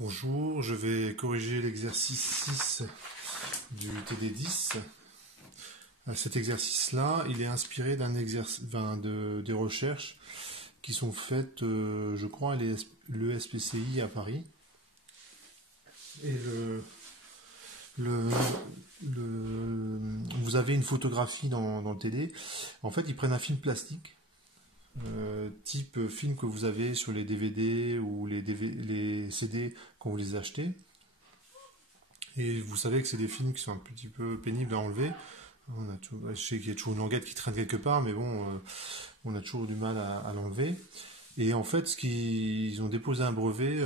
Bonjour, je vais corriger l'exercice 6 du TD10. Cet exercice-là, il est inspiré des recherches qui sont faites, je crois, à l'ESPCI à Paris. Et vous avez une photographie dans le TD. En fait, ils prennent un film plastique, type film que vous avez sur les DVD ou les CD quand vous les achetez. Et vous savez que c'est des films qui sont un petit peu pénibles à enlever. Je sais qu'il y a toujours une languette qui traîne quelque part, mais bon, on a toujours du mal à l'enlever. Et en fait, ils ont déposé un brevet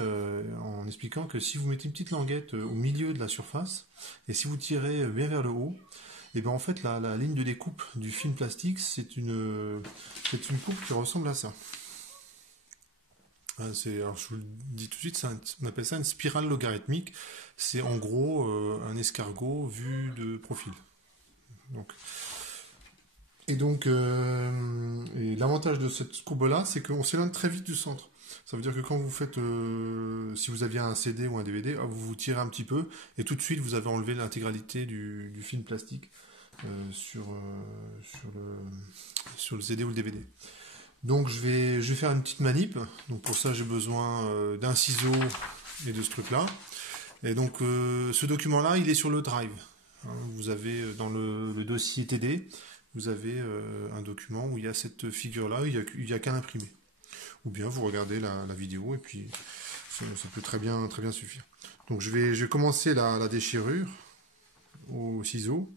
en expliquant que si vous mettez une petite languette au milieu de la surface, et si vous tirez bien vers le haut, et bien en fait la ligne de découpe du film plastique, c'est une coupe qui ressemble à ça. Alors je vous le dis tout de suite, on appelle ça une spirale logarithmique. C'est en gros un escargot vu de profil. Et l'avantage de cette courbe-là, c'est qu'on s'éloigne très vite du centre. Ça veut dire que quand vous faites, si vous aviez un CD ou un DVD, vous vous tirez un petit peu et tout de suite vous avez enlevé l'intégralité du film plastique sur le CD ou le DVD. Donc je vais faire une petite manip. Donc pour ça j'ai besoin d'un ciseau et de ce truc-là. Et donc ce document-là, il est sur le Drive. Vous avez dans le dossier TD, vous avez un document où il y a cette figure-là, il n'y a qu'à l'imprimer. Ou bien vous regardez la vidéo et puis ça peut très bien suffire. Donc je vais commencer la déchirure au ciseau.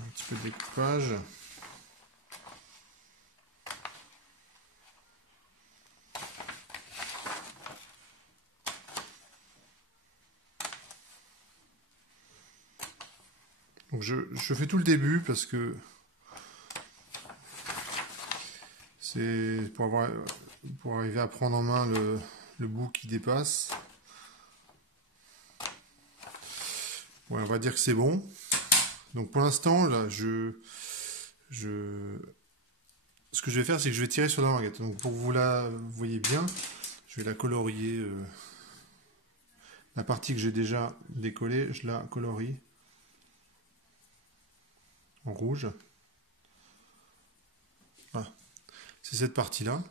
Un petit peu de découpage. Donc je fais tout le début parce que c'est pour arriver à prendre en main le bout qui dépasse. Ouais, on va dire que c'est bon. Donc pour l'instant, là, ce que je vais faire, c'est que je vais tirer sur la languette. Donc pour que vous la voyez bien, je vais la colorier. La partie que j'ai déjà décollée, je la colorie en rouge. Voilà. C'est cette partie-là.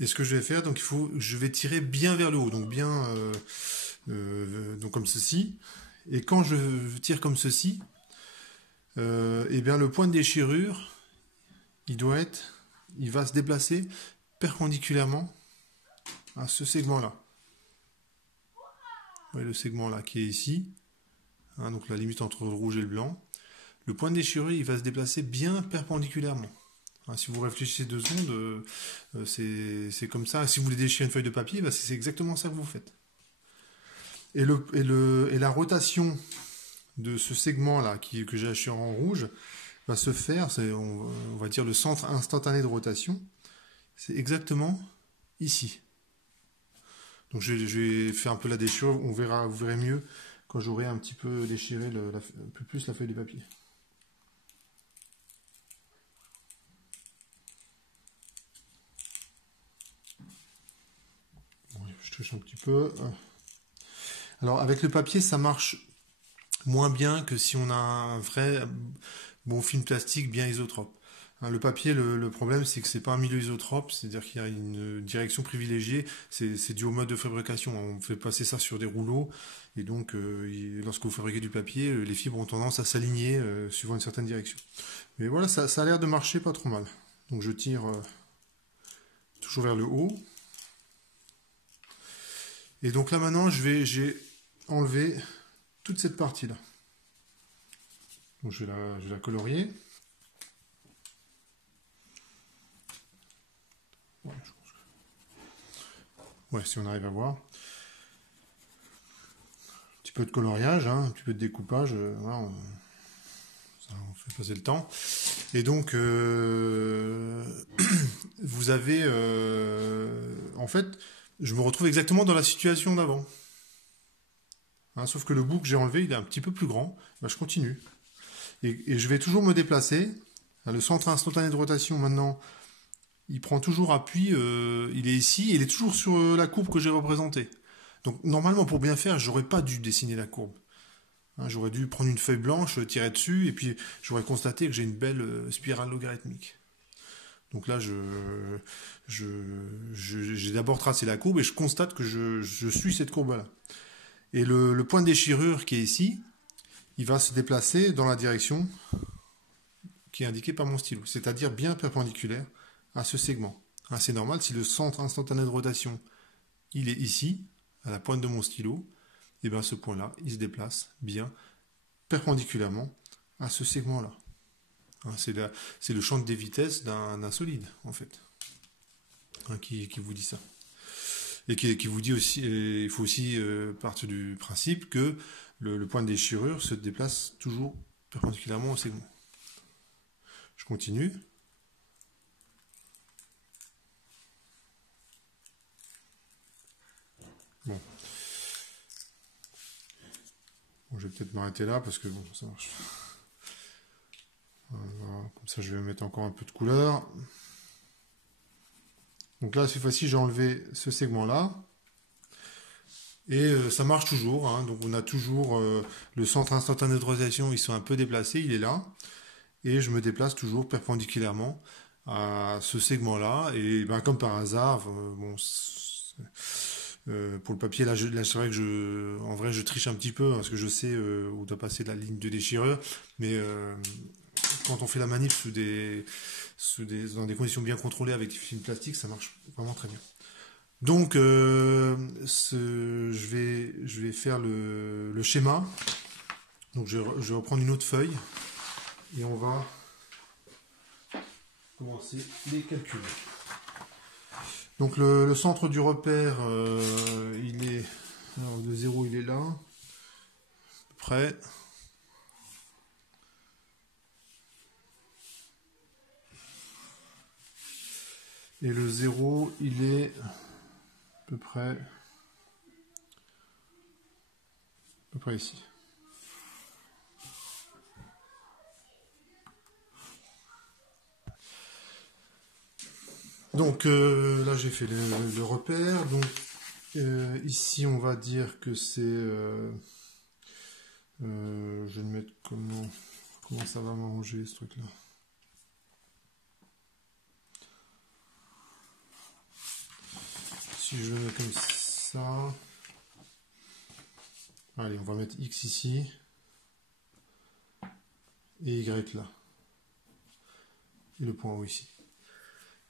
Et ce que je vais faire, donc je vais tirer bien vers le haut, donc bien, donc comme ceci. Et quand je tire comme ceci, et bien le point de déchirure, il va se déplacer perpendiculairement à ce segment-là. Vous voyez le segment-là qui est ici, donc la limite entre le rouge et le blanc. Le point de déchirure, il va se déplacer bien perpendiculairement. Si vous réfléchissez 2 secondes, c'est comme ça. Si vous voulez déchirer une feuille de papier, c'est exactement ça que vous faites. Et la rotation de ce segment-là que j'ai haché en rouge va se faire, on va dire le centre instantané de rotation, c'est exactement ici. Donc je vais faire un peu la déchirure, vous verrez mieux quand j'aurai un petit peu déchiré un peu plus la feuille de papier. Bon, je touche un petit peu. Alors avec le papier, ça marche moins bien que si on a un vrai bon film plastique bien isotrope. Le papier, le problème, c'est que c'est pas un milieu isotrope, c'est-à-dire qu'il y a une direction privilégiée, c'est dû au mode de fabrication. On fait passer ça sur des rouleaux, et donc lorsque vous fabriquez du papier, les fibres ont tendance à s'aligner suivant une certaine direction. Mais voilà, ça a l'air de marcher pas trop mal. Donc je tire toujours vers le haut. Et donc là maintenant, j'ai enlevé toute cette partie-là. Donc je vais la colorier. Ouais, si on arrive à voir. Un petit peu de coloriage, un petit peu de découpage, voilà, on fait passer le temps. Et donc, vous avez... en fait, je me retrouve exactement dans la situation d'avant. hein, sauf que le bout que j'ai enlevé, il est un petit peu plus grand. Ben, je continue. Et je vais toujours me déplacer. Hein, le centre instantané de rotation, maintenant, il prend toujours appui. Il est ici. Il est toujours sur la courbe que j'ai représentée. Donc, normalement, pour bien faire, j'aurais pas dû dessiner la courbe. Hein, j'aurais dû prendre une feuille blanche, tirer dessus, et puis j'aurais constaté que j'ai une belle spirale logarithmique. Donc là, j'ai d'abord tracé la courbe et je constate que je suis cette courbe-là. Et le point de déchirure qui est ici, il va se déplacer dans la direction qui est indiquée par mon stylo, c'est-à-dire bien perpendiculaire à ce segment. Hein, c'est normal, si le centre instantané de rotation, il est ici, à la pointe de mon stylo, et bien ce point-là, il se déplace bien perpendiculairement à ce segment-là. Hein, c'est le champ des vitesses d'un solide, en fait, hein, qui vous dit ça. Et qui vous dit aussi, il faut aussi partir du principe que le point de déchirure se déplace toujours perpendiculairement au segment. Je continue. Bon. Bon, je vais peut-être m'arrêter là parce que bon, ça marche. Voilà. Comme ça, je vais mettre encore un peu de couleur. Donc là, cette fois-ci, j'ai enlevé ce segment-là. Et ça marche toujours. Hein. Donc on a toujours le centre instantané de rotation, ils sont un peu déplacés, il est là. Et je me déplace toujours perpendiculairement à ce segment-là. Et ben, comme par hasard, bon, pour le papier, là, c'est vrai que en vrai, je triche un petit peu hein, parce que je sais où doit passer la ligne de déchirure. Mais quand on fait la manip dans des conditions bien contrôlées avec des films plastiques, ça marche vraiment très bien. Donc, je vais faire le schéma. Donc, je vais reprendre une autre feuille et on va commencer les calculs. Donc, le centre du repère, il est. Alors, de 0, il est là. À peu près. Et le 0, il est à peu près ici. Donc là j'ai fait le repère. Donc ici on va dire que c'est je vais le mettre comment ça va m'arranger ce truc là. Si je le mets comme ça, allez, on va mettre X ici et Y là. Et le point O ici.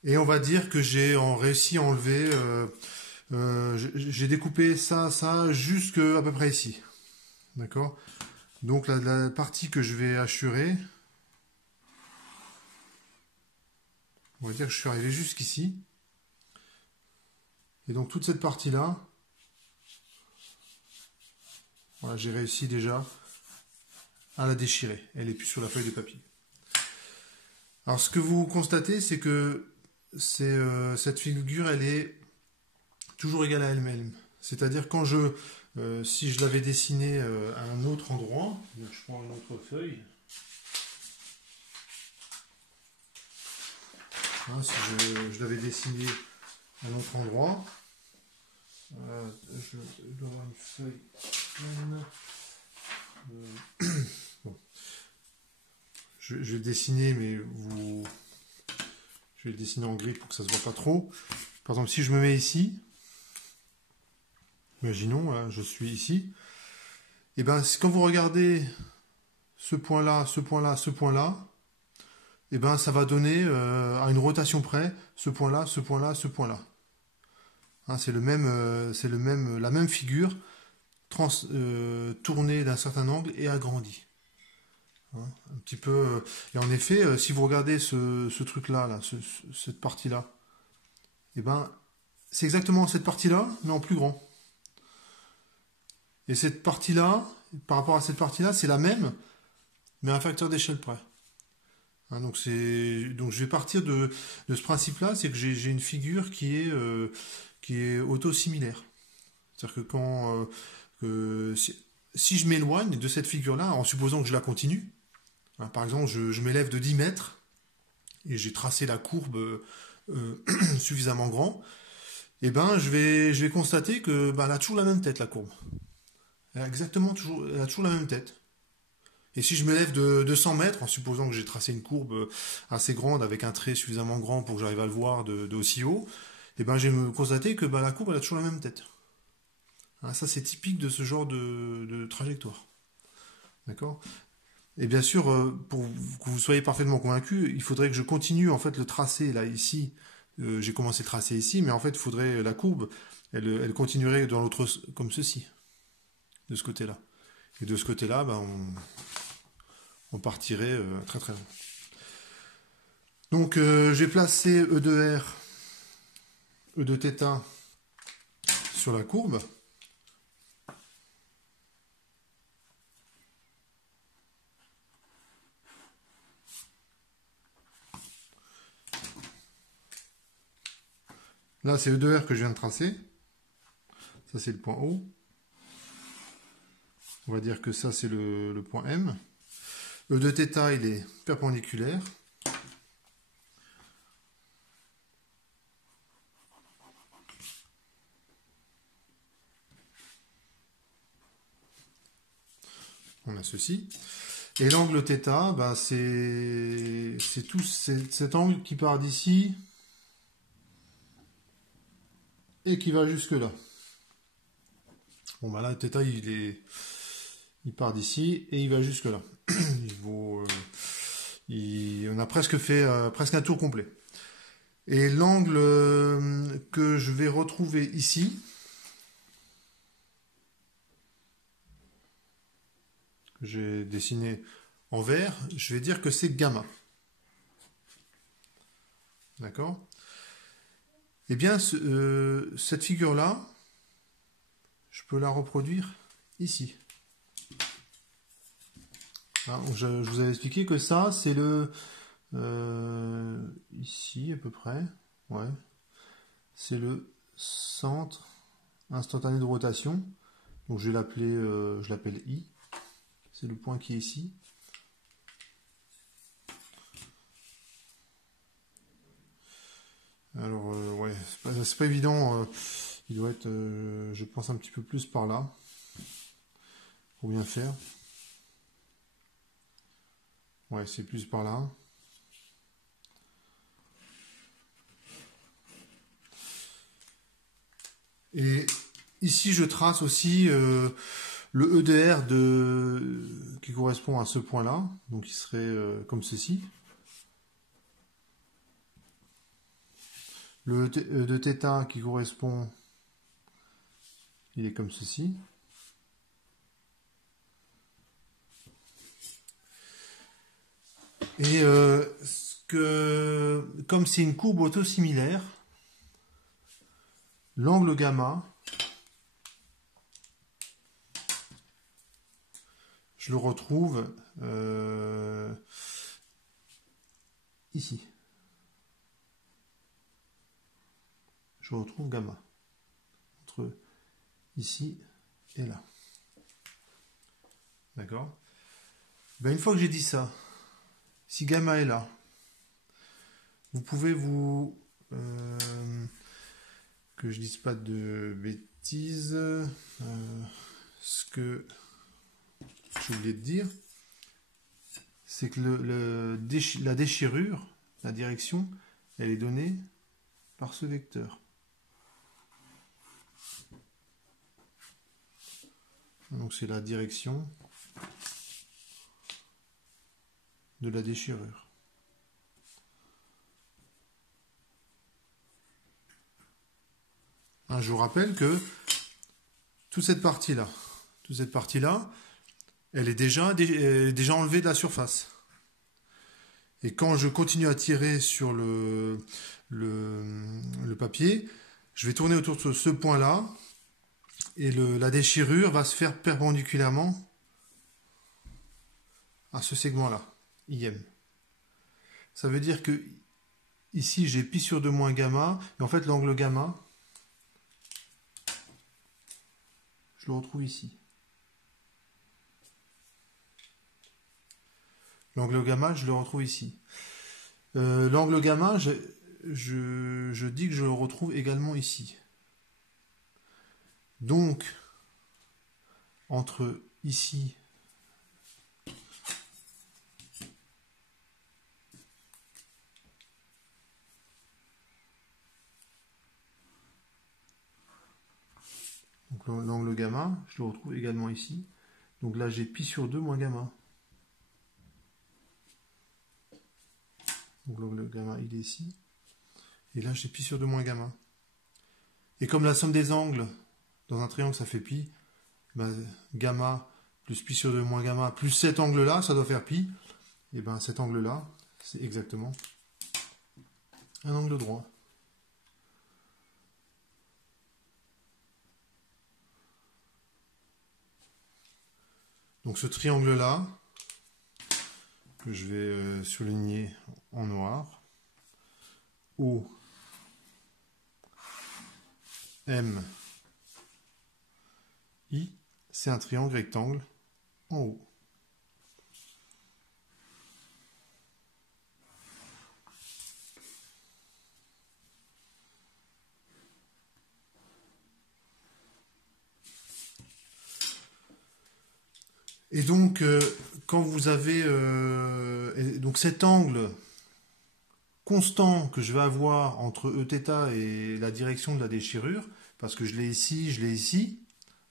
Et on va dire que j'ai réussi à enlever, j'ai découpé ça jusqu'à peu près ici. D'accord? Donc la partie que je vais hachurer, on va dire que je suis arrivé jusqu'ici. Et donc toute cette partie-là, voilà, j'ai réussi déjà à la déchirer. Elle est plus sur la feuille de papier. Alors ce que vous constatez, c'est que cette figure, elle est toujours égale à elle-même. C'est-à-dire quand si je l'avais dessinée à un autre endroit, donc je prends une autre feuille. Hein, si je l'avais dessinée à un autre endroit, je dois avoir une feuille pleine. Bon. Je vais dessiner, mais je vais le dessiner en gris pour que ça se voit pas trop. Par exemple, si je me mets ici, imaginons, là, je suis ici, et ben quand vous regardez ce point-là, ce point-là, ce point-là, et ben ça va donner à une rotation près ce point-là, ce point-là, ce point-là. Hein, c'est la même figure tournée d'un certain angle et agrandie. Hein, un petit peu. Et en effet, si vous regardez ce truc-là, cette partie-là, et ben c'est exactement cette partie-là, mais en plus grand. Et cette partie-là, par rapport à cette partie-là, c'est la même, mais à un facteur d'échelle près. Hein, donc je vais partir de ce principe-là, c'est que j'ai une figure qui est autosimilaire. C'est-à-dire que si je m'éloigne de cette figure-là, en supposant que je la continue, hein, par exemple, je m'élève de 10 mètres et j'ai tracé la courbe suffisamment grand, et ben je vais constater que ben, elle a toujours la même tête, la courbe. Elle a exactement toujours, elle a toujours la même tête. Et si je m'élève de 100 mètres, en supposant que j'ai tracé une courbe assez grande avec un trait suffisamment grand pour que j'arrive à le voir de aussi haut, et ben je vais me constater que ben, la courbe elle a toujours la même tête. Hein, ça c'est typique de ce genre de trajectoire. D'accord. Et bien sûr, pour que vous soyez parfaitement convaincu, il faudrait que je continue en fait le tracé là ici. J'ai commencé le tracé ici, mais en fait, il faudrait la courbe, elle continuerait dans l'autre comme ceci, de ce côté-là. Et de ce côté-là, ben, on partirait très très loin. Donc, j'ai placé E de R, E de θ sur la courbe. Là, c'est E de R que je viens de tracer. Ça, c'est le point O. On va dire que ça, c'est le point M. E de θ, il est perpendiculaire. On a ceci. Et l'angle θ, bah c'est tout cet angle qui part d'ici et qui va jusque là. Bon bah là, θ il part d'ici et il va jusque là. On a presque fait presque un tour complet. Et l'angle que je vais retrouver ici, que j'ai dessiné en vert, je vais dire que c'est gamma. D'accord? Eh bien, cette figure-là, je peux la reproduire ici. Hein, je vous avais expliqué que ça, c'est le... ici, à peu près. Ouais. C'est le centre instantané de rotation. Donc, je vais l'appeler, je l'appelle I. C'est le point qui est ici. Alors, ouais, c'est pas évident. Il doit être, je pense, un petit peu plus par là. Pour bien faire. Ouais, c'est plus par là. Et ici, je trace aussi le E de R qui correspond à ce point-là. Donc, il serait comme ceci. Le E de θ qui correspond, il est comme ceci. Et comme c'est une courbe autosimilaire, l'angle gamma, je le retrouve ici. Je retrouve gamma entre ici et là. D'accord? Ben, une fois que j'ai dit ça, si gamma est là, vous pouvez vous... que je dise pas de bêtises. Ce que j'ai oublié de dire, c'est que la déchirure, la direction, elle est donnée par ce vecteur. Donc c'est la direction de la déchirure. Je vous rappelle que toute cette partie-là, elle est déjà enlevée de la surface. Et quand je continue à tirer sur le papier, je vais tourner autour de ce point-là, et la déchirure va se faire perpendiculairement à ce segment-là, IM. Ça veut dire que ici j'ai pi sur 2 moins gamma, et en fait l'angle gamma, je le retrouve ici. L'angle gamma, je le retrouve ici. L'angle gamma, je dis que je le retrouve également ici. Donc, entre ici donc l'angle gamma, je le retrouve également ici. Donc là, j'ai pi sur 2 moins gamma. Donc l'angle gamma, il est ici. Et là, j'ai pi sur 2 moins gamma. Et comme la somme des angles dans un triangle, ça fait pi, ben, gamma plus pi sur 2 moins gamma, plus cet angle-là, ça doit faire pi. Et bien cet angle-là, c'est exactement un angle droit. Donc ce triangle-là, que je vais surligner en noir, O, M, I, c'est un triangle rectangle en haut. Et donc, quand vous avez donc cet angle constant que je vais avoir entre Eθ et la direction de la déchirure, parce que je l'ai ici,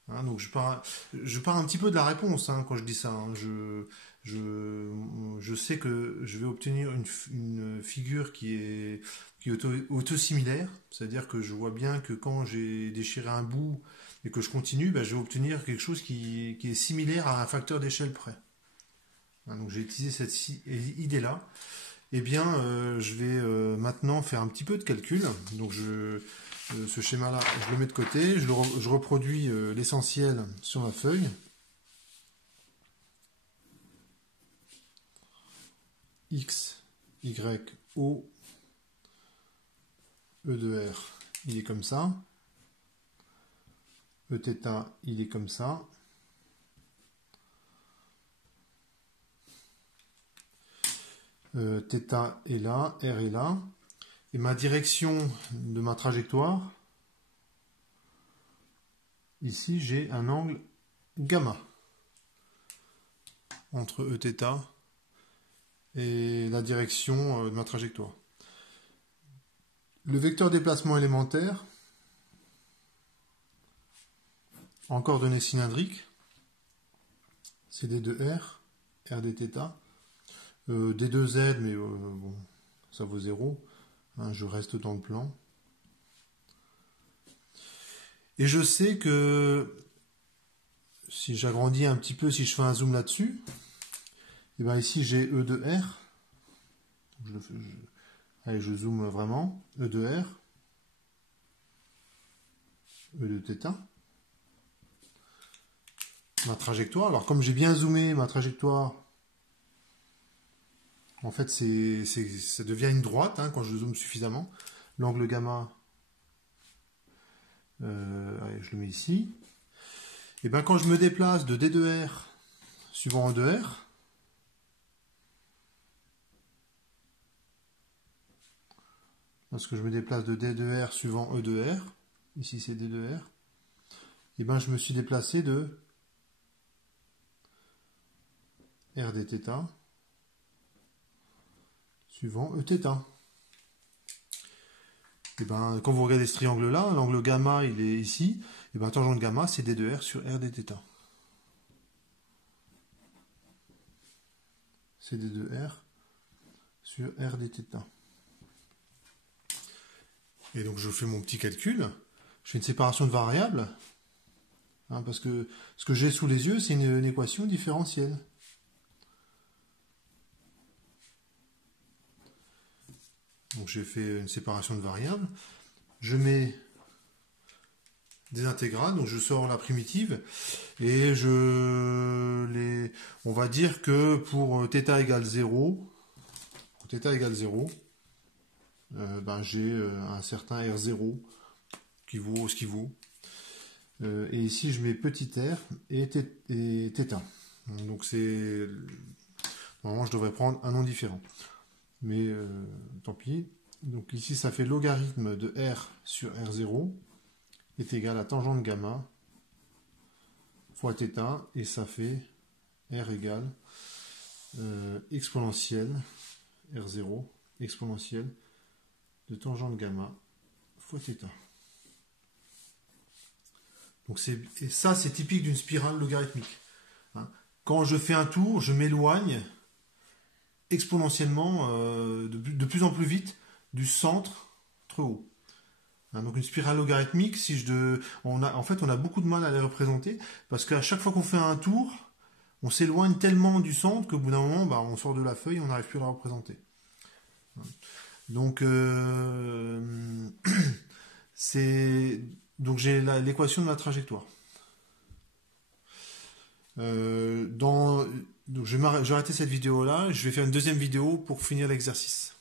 hein, donc je pars un petit peu de la réponse hein, quand je dis ça. Hein. Je sais que je vais obtenir une figure qui est autosimilaire, c'est-à-dire que je vois bien que quand j'ai déchiré un bout et que je continue, ben, je vais obtenir quelque chose qui est similaire à un facteur d'échelle près. Hein, donc j'ai utilisé cette idée-là. Eh bien, je vais maintenant faire un petit peu de calcul. Donc ce schéma-là, je le mets de côté, je reproduis l'essentiel sur ma feuille. X, Y, O, E de R, il est comme ça. Eθ, il est comme ça. Θ est là, R est là. Et ma direction de ma trajectoire, ici j'ai un angle gamma entre Eθ et la direction de ma trajectoire. Le vecteur déplacement élémentaire, en coordonnées cylindriques, c'est d de R, R dθ, d2z, mais bon, ça vaut 0, hein, je reste dans le plan. Et je sais que si j'agrandis un petit peu, si je fais un zoom là-dessus, et bien ici j'ai E de R, allez, je zoome vraiment, E de R, E de θ, ma trajectoire. Alors comme j'ai bien zoomé ma trajectoire, en fait ça devient une droite hein, quand je zoome suffisamment. L'angle gamma, allez, je le mets ici. Et bien quand je me déplace de D de R suivant E de R, lorsque je me déplace de D de R suivant E de R, ici c'est D de R, et ben je me suis déplacé de R dθ suivant Eθ. Et ben quand vous regardez ce triangle là, l'angle gamma il est ici, et ben tangente gamma c'est D de R sur R dθ. C'est D de R sur R dθ. Et donc je fais mon petit calcul, je fais une séparation de variables, hein, parce que ce que j'ai sous les yeux c'est une équation différentielle. Donc j'ai fait une séparation de variables, je mets des intégrales, donc je sors la primitive, et on va dire que pour θ égale 0, ben j'ai un certain R0 qui vaut ce qu'il vaut. Et ici je mets petit r et θ. Donc c'est Normalement, je devrais prendre un nom différent. Mais tant pis. Donc ici, ça fait logarithme de R sur R0 est égal à tangente gamma fois θ, et ça fait R égale exponentielle R0 exponentielle de tangente gamma fois θ. Donc et ça, c'est typique d'une spirale logarithmique. Hein. Quand je fais un tour, je m'éloigne exponentiellement de plus en plus vite du centre très haut. Hein, donc une spirale logarithmique, en fait, on a beaucoup de mal à les représenter parce qu'à chaque fois qu'on fait un tour, on s'éloigne tellement du centre qu'au bout d'un moment, bah, on sort de la feuille et on n'arrive plus à la représenter. Donc, donc j'ai l'équation de la trajectoire. Donc je vais arrêter cette vidéo là, je vais faire une deuxième vidéo pour finir l'exercice.